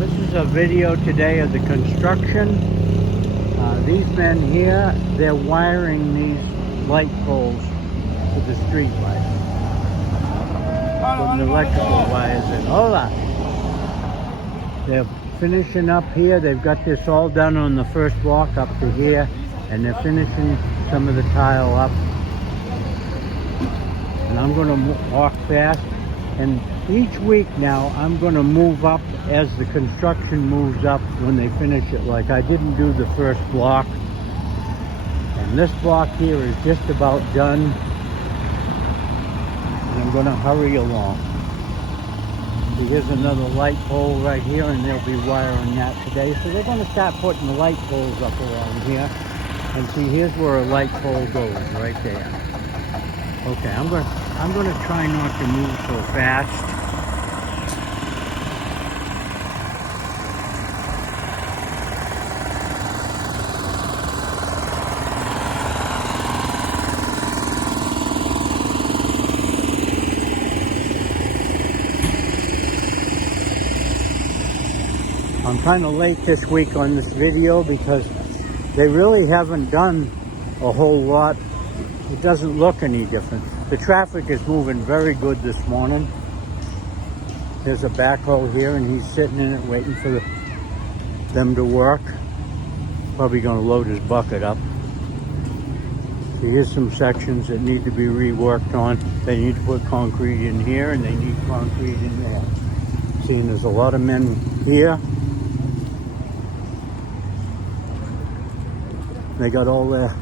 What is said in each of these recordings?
This is a video today of the construction. These men here, they're wiring these light poles to the street lights. Putting electrical wires in. Hold on. They're finishing up here. They've got this all done on the first block up to here, and they're finishing some of the tile up. And I'm going to walk fast. And each week now, I'm going to move up as the construction moves up when they finish it. Like I didn't do the first block. And this block here is just about done. And I'm going to hurry along. So here's another light pole right here, and they'll be wiring that today. So they're going to start putting the light poles up around here. And see, here's where a light pole goes, right there. Okay, I'm going to try not to move so fast. I'm kind of late this week on this video because they really haven't done a whole lot. It doesn't look any different. The traffic is moving very good this morning. There's a backhoe here and he's sitting in it waiting for them to work. Probably going to load his bucket up. So here's some sections that need to be reworked on. They need to put concrete in here and they need concrete in there. Seeing there's a lot of men here. They got all their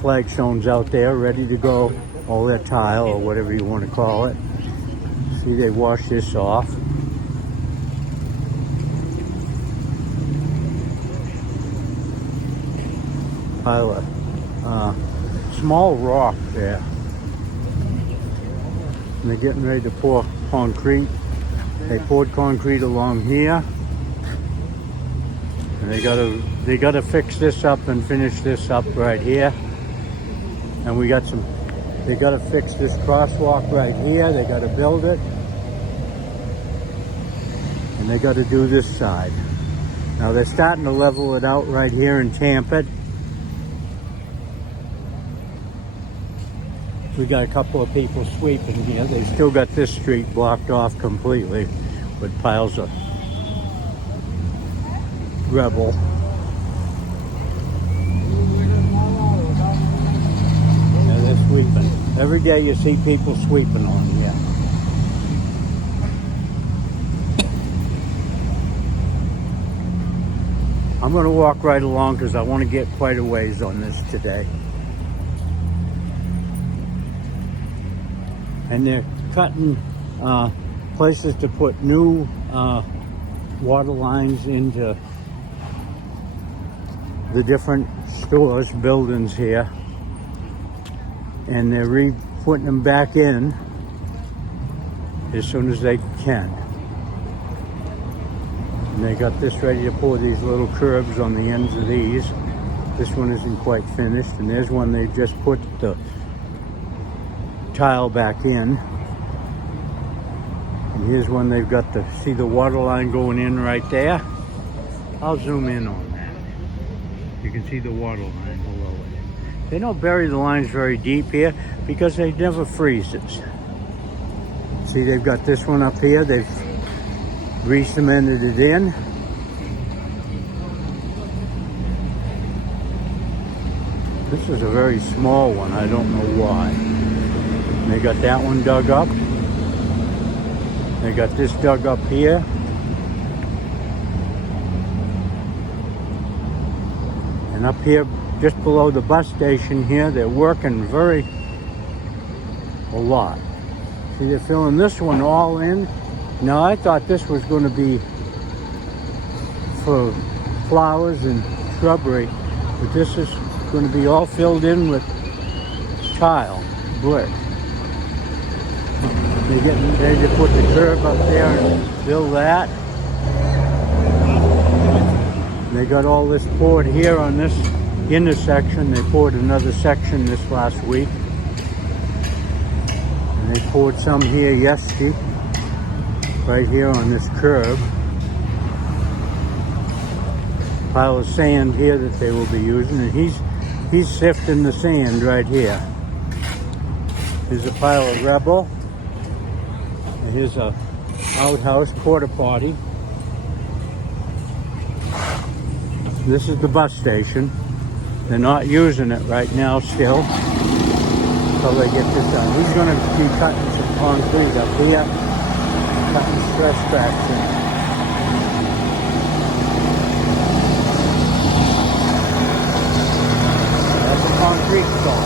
flagstones out there ready to go, all their tile or whatever you want to call it. See, they washed this off. Pile of small rock there. And they're getting ready to pour concrete. They poured concrete along here. And they gotta fix this up and finish this up right here. And they gotta fix this crosswalk right here. They gotta build it. And they gotta do this side. Now they're starting to level it out right here and tamp it. We got a couple of people sweeping here. They still got this street blocked off completely with piles of rubble. Sweeping. Every day you see people sweeping on here. I'm going to walk right along because I want to get quite a ways on this today. And they're cutting places to put new water lines into the different stores, buildings here. And they're putting them back in as soon as they can. And they got this ready to pour these little curbs on the ends of these. This one isn't quite finished, and there's one they just put the tile back in. And here's one they've got see the water line going in right there. I'll zoom in on that. You can see the water line below it. They don't bury the lines very deep here because they never freezes. See, they've got this one up here. They've re-cemented it in. This is a very small one. I don't know why. They got that one dug up. They got this dug up here. And up here, just below the bus station here, they're working a lot. See, they're filling this one all in. Now, I thought this was going to be for flowers and shrubbery, but this is going to be all filled in with tile, brick. They're getting ready to put the curb up there and build that. And they got all this poured here on this intersection. They poured another section this last week. And they poured some here yesterday, right here on this curb. pile of sand here that they will be using, and he's sifting the sand right here. Here's a pile of Rebel, and here's a outhouse porta potty. This is the bus station. They're not using it right now still until they get this done. He's going to be cutting some concrete up here, cutting stress tracks in. That's a concrete saw.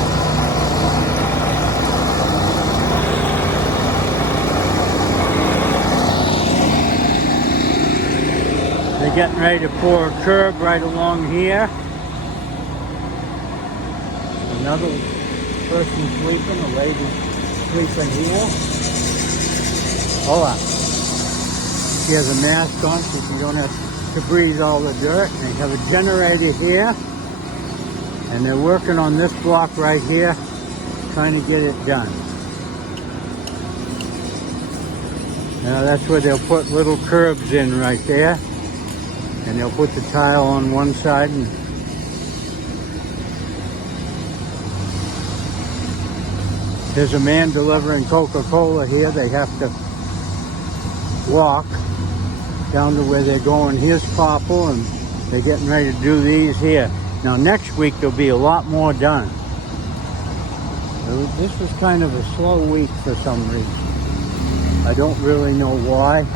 They're getting ready to pour a curb right along here. Another person sleeping, a lady sleeping here. Hola. She has a mask on so she don't have to breathe all the dirt. They have a generator here. And they're working on this block right here, trying to get it done. Now that's where they'll put little curbs in right there. And they'll put the tile on one side and there's a man delivering Coca-Cola here. They have to walk down to where they're going. Here's Chapala, and they're getting ready to do these here. Now next week there'll be a lot more done. This was kind of a slow week for some reason. I don't really know why.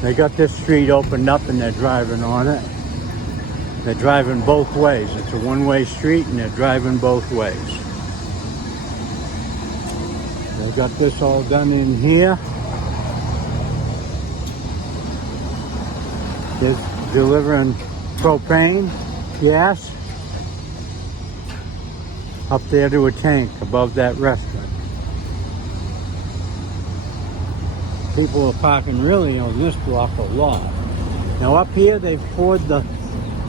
They got this street opened up and they're driving on it. They're driving both ways. It's a one-way street and they're driving both ways. They got this all done in here. They're delivering propane, gas, up there to a tank above that restaurant. People are parking really on this block a lot. Now up here they've poured the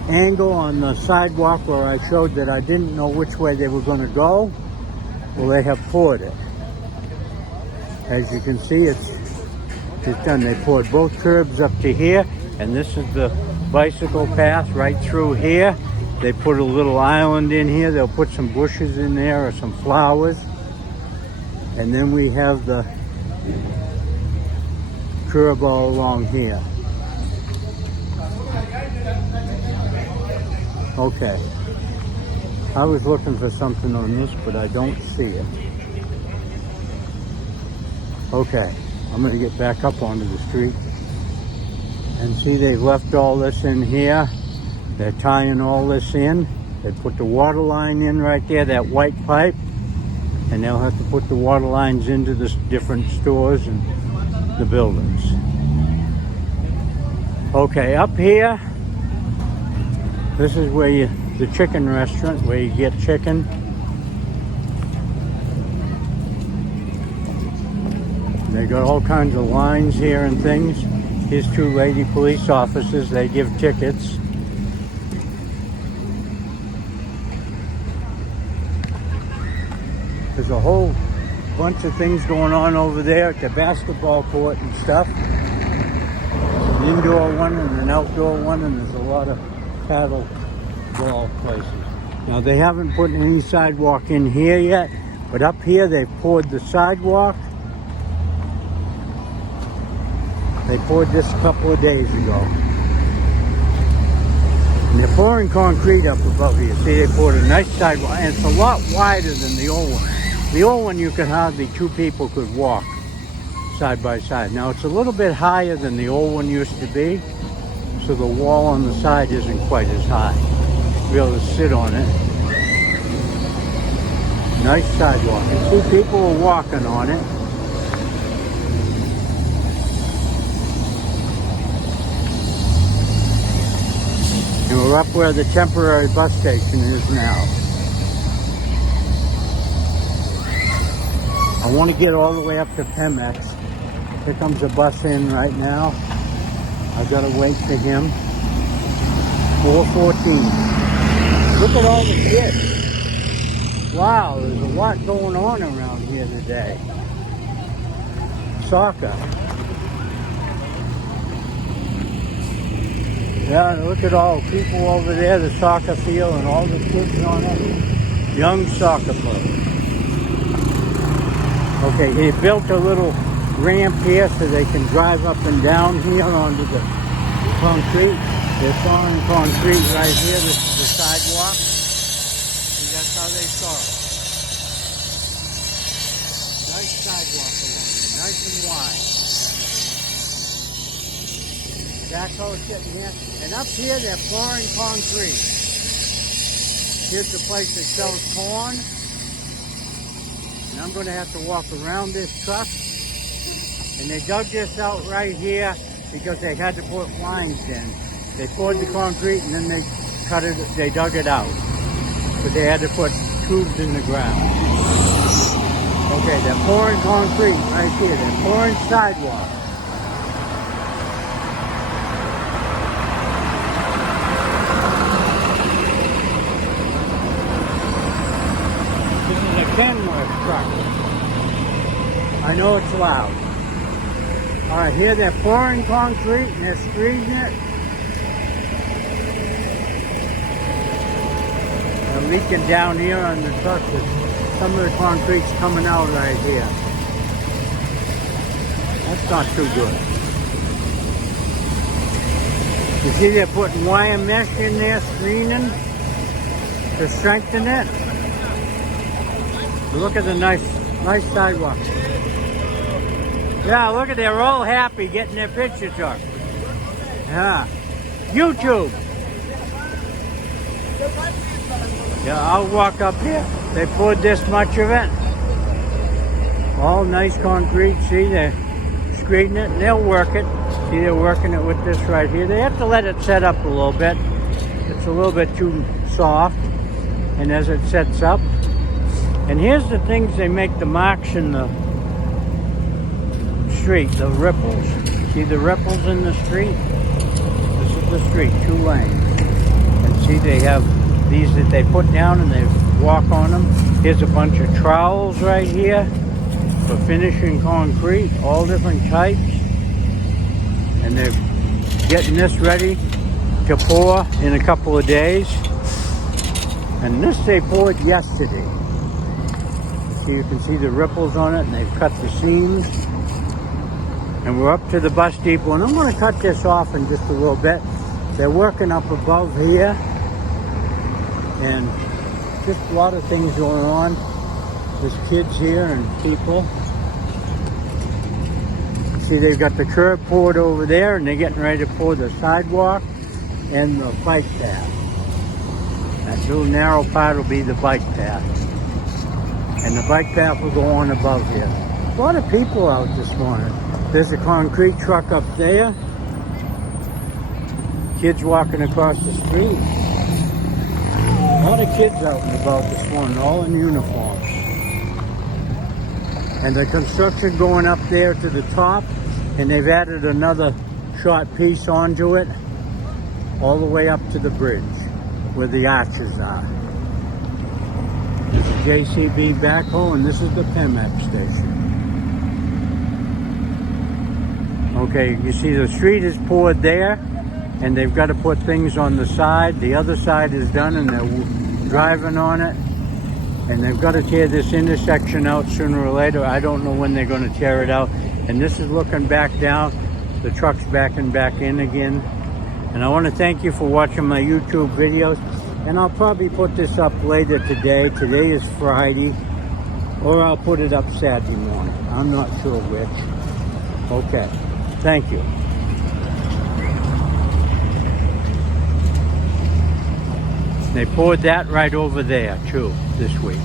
angle on the sidewalk where I showed that I didn't know which way they were going to go. Well, they have poured it. As you can see, it's done. They poured both curbs up to here, and this is the bicycle path right through here. They put a little island in here. They'll put some bushes in there or some flowers. And then we have the curb all along here. Okay. I was looking for something on this, but I don't see it. Okay. I'm going to get back up onto the street. And see, they've left all this in here. They're tying all this in. They put the water line in right there, that white pipe. And they'll have to put the water lines into the different stores and the buildings. Okay, up here, this is where the chicken restaurant, where you get chicken. They got all kinds of lines here and things. Here's two lady police officers. They give tickets. There's a whole bunch of things going on over there at the basketball court and stuff. An indoor one and an outdoor one, and there's a lot of paddle ball places. Now they haven't put any sidewalk in here yet, but up here they've poured the sidewalk. They poured this a couple of days ago. And they're pouring concrete up above here. See, they poured a nice sidewalk, and it's a lot wider than the old one. The old one, you could hardly, two people could walk side by side. Now, it's a little bit higher than the old one used to be, so the wall on the side isn't quite as high. You'll be able to sit on it. Nice sidewalk. And see, people are walking on it. And we're up where the temporary bus station is now. I want to get all the way up to Pemex. Here comes a bus in right now. I've got to wait for him. 4:14. Look at all the kids. Wow, there's a lot going on around here today. Soccer. Yeah, and look at all the people over there, the soccer field and all the kids on it. Young soccer players. Okay, he built a little ramp here so they can drive up and down here onto the concrete. They're sawing concrete right here. This is the sidewalk. See, that's how they saw it. Nice sidewalk along here, nice and wide. Backhoe sitting here. And up here, they're pouring concrete. Here's the place that sells corn. And I'm going to have to walk around this truck. And they dug this out right here because they had to put lines in. They poured the concrete and then they cut it, they dug it out. But they had to put tubes in the ground. Okay, they're pouring concrete right here. They're pouring sidewalk. Kenworth truck. I know it's loud. All right, here they're pouring concrete and they're screeding it. They're leaking down here on the truck. Some of the concrete's coming out right here. That's not too good. You see they're putting wire mesh in there, screening to strengthen it. Look at the nice sidewalk. Yeah, look at, they're all happy getting their picture took. Yeah. YouTube. Yeah, I'll walk up here. They poured this much of it. All nice concrete. See, they're screening it and they'll work it. See, they're working it with this right here. They have to let it set up a little bit. It's a little bit too soft. And as it sets up, and here's the things they make the marks in the street, the ripples. See the ripples in the street? This is the street, 2 lanes. And see they have these that they put down and they walk on them. Here's a bunch of trowels right here for finishing concrete, all different types. And they're getting this ready to pour in a couple of days. And this they poured yesterday. So you can see the ripples on it and they've cut the seams. And we're up to the bus depot and I'm going to cut this off in just a little bit. They're working up above here and just a lot of things going on. There's kids here and people. See, they've got the curb poured over there and they're getting ready to pour the sidewalk and the bike path. That little narrow part will be the bike path. And the bike path will go on above here. A lot of people out this morning. There's a concrete truck up there. Kids walking across the street. A lot of kids out and about this morning, all in uniforms. And the construction going up there to the top, and they've added another short piece onto it, all the way up to the bridge, where the arches are. There's a JCB backhoe, and this is the Pemex station. Okay, you see the street is poured there, and they've got to put things on the side. The other side is done, and they're driving on it. And they've got to tear this intersection out sooner or later. I don't know when they're going to tear it out. And this is looking back down. The truck's backing back in again. And I want to thank you for watching my YouTube videos. And I'll probably put this up later today. Today is Friday. Or I'll put it up Saturday morning. I'm not sure which. Okay. Thank you. They poured that right over there too this week.